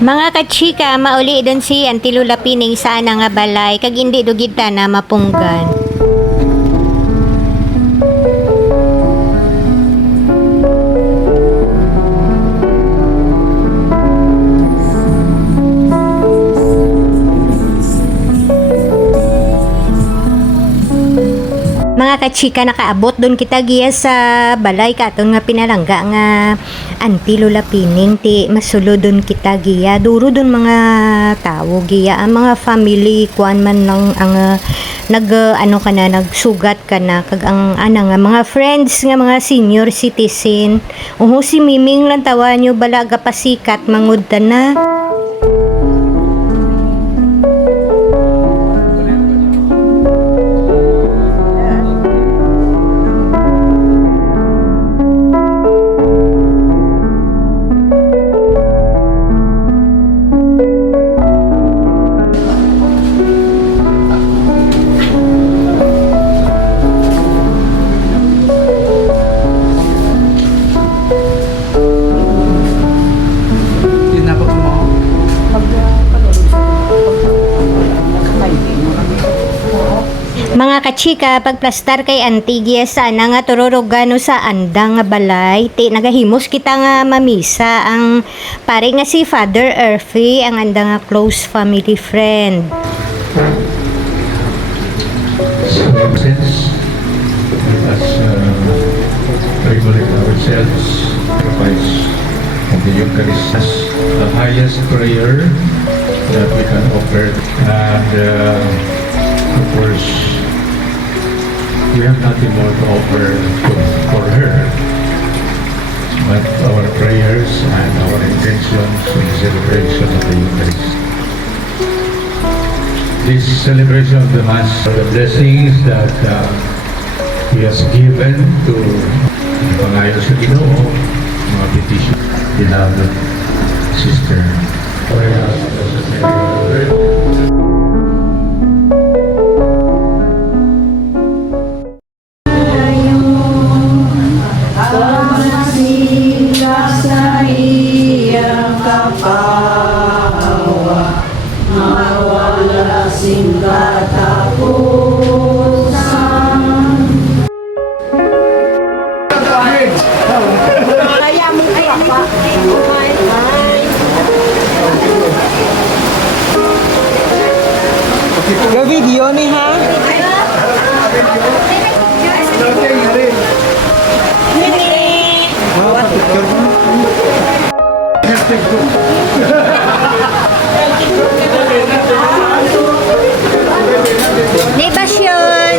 Mga kachika, mauli doon si Auntie Lula Pining saan nga balay, kag hindi do kita na mapunggan. Mga kachika, nakaabot doon kita giya sa balay katon nga pinalangga nga Auntie Lula Pining ti masulo doon kita giya duro doon mga tao giya ang mga family kuan man lang ang nagsugat ka na kag ang nga mga friends nga mga senior citizen si Miming lang tawa nyo balaga pasikat mangud ta na. Mga kachika, pagplastar kay Antigya sana nga tururugano sa andang nga balay ti nagahimos kita nga mamisa ang pare nga si Father Earthy ang andang nga close family friend. Since as regulate ourselves, sacrifice of the Eucharist, the highest prayer that we can offer, and of course, we have nothing more to offer for her, but our prayers and our intentions in the celebration of the Eucharist. This celebration of the Mass are the blessings that He has given to Pangayon sa Ginoo, mga petition, beloved sister. Yung video ni ha? Libasyon!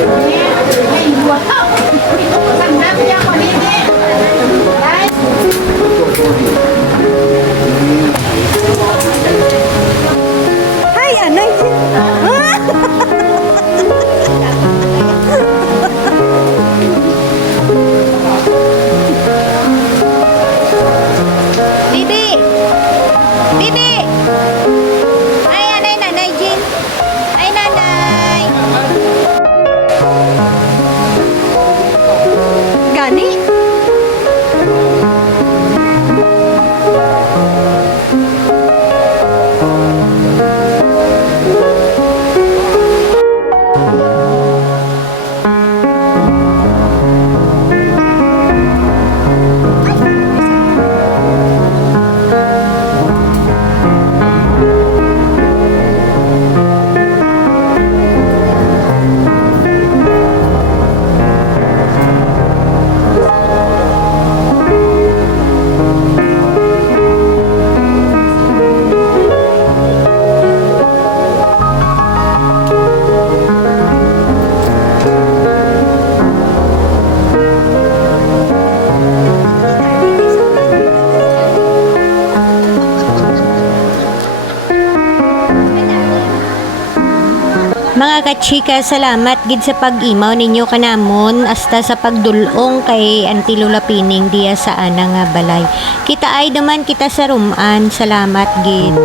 Hi, anay! Bibi! Bibi! Ay, anay, nanay, Jean! Ay, nanay! Gani? Mga kachika, salamat gid sa pag-imaw ninyo kanamon hasta sa pagdulong kay Auntie Lula Pining diya sa ana nga balay. Kita ay naman kita sa ruman. Salamat gid.